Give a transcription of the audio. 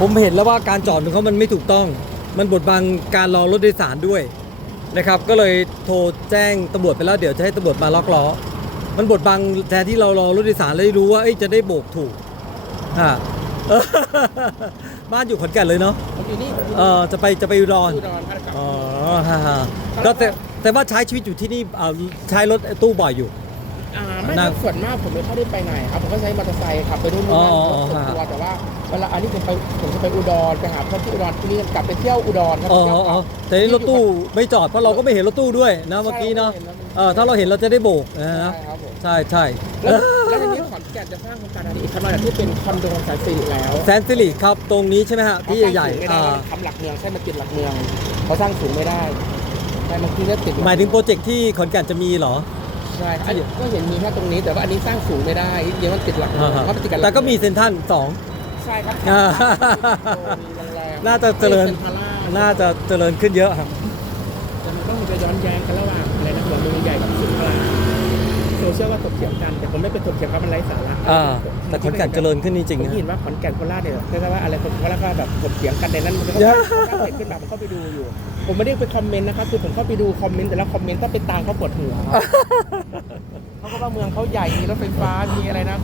ผมเห็นแล้วว่าการจอดของเขามันไม่ถูกต้อง มันบดบังการรอรถโดยสารด้วยนะครับ ก็เลยโทรแจ้งตำรวจไปแล้วเดี๋ยวจะให้ตำรวจมาล็อกล้อ มันบดบังแทนที่เรารอรถโดยสารเลยรู้ว่าเอ้ยจะได้โบกถูกฮะเออบ้านอยู่ขอนแก่นเลยเนาะผมอยู่นี่ผมอยู่เออจะไปจะไปอุดรอุดรครับอ๋อฮะฮะก็แต่แต่ว่าใช้ชีวิตอยู่ที่นี่อ่าใช้รถตู้บ่อยอยู่ อ่าไม่นั่คงรับส่วนมากผมไม่ค่อยได้ไปไหนครับผมก็ใช้มอเตอร์ไซค์ขับไปนู่นนี่อ๋นั่อนรถส่วนตัวฮะแต่ว่าเวลาอันนี้ผมไปผมจะไปอุดรไปหาเพื่อนที่อุดรทีนี้กลับไปเที่ยวอุดรครับอ๋อเที่ยวอ๋อกับแต่นี่รถตู้ไม่จอดเพราะเราก็ไม่เห็นรถตู้ด้วยนะเมื่อกี้เนาะเออถ้าเราเห็นเราจะได้โบกนะใช่ฮะครับผมใช่ใช่แล้วแล้วทีนี้ขอนแก่นจะสร้างโครงการอะไรอีกขนาดที่เป็นคอนโดแสนสิริแล้วแสนสิริครับตรงนี้ใช่ไหมฮะที่ใหญ่เขาๆสร้างสูงไม่ได้อ่า ทำหลักเมืองใช่มันติดหลักเมืองเขาสร้างสูงไม่ได้ใช่บางทีก็ติดหมายถึงโปรเจกต์ที่ขอนแก่นจะมีเหรอ ใช่อันนี้ก็เห็นมีแค่ตรงนี้แต่ว่าอันนี้สร้างสูงไม่ได้ยังมันติดหลักเมืองอ่าฮะเพราะมันติดกับหลัแต่ก็มีเซนทรันสอง ใช่ครับอ่า มีโรงแรมน่าจะเจริญซ็นทรัลลาดน่าจะเจริญขึ้นเยอะครับ แต่มันต้องมีไปย้อนแย้งกันระหว่างอะไรนะหัวเมืองใหญ่กับศูนย์กลางโซเชียลว่าถกเถียงกัน แต่ผมไม่เป็นถกเถียงครับมันไร้สาระอ่า แต่ขอนแก่นเจริญขึ้นจริงผมๆนะเห็นว่าขอนแก่นโคราชเนี่ยเรียกได้ว่าอะไรคนโคราชก็แบบถกเถียงกันในนั้นมันก็เยอะถ้าเห็นขึ้นมาผมเข้าไปดูอยู่ ผมไม่ได้ไปคอมเมนต์นะครับคือผมเข้าไปดูคอมเมนต์แต่ละคอมเมนต์ถ้าไปตามเขาปวดหัว พราะว่าเมืองเขาใหญ่มีรถไฟฟ้ามีอะไรนะ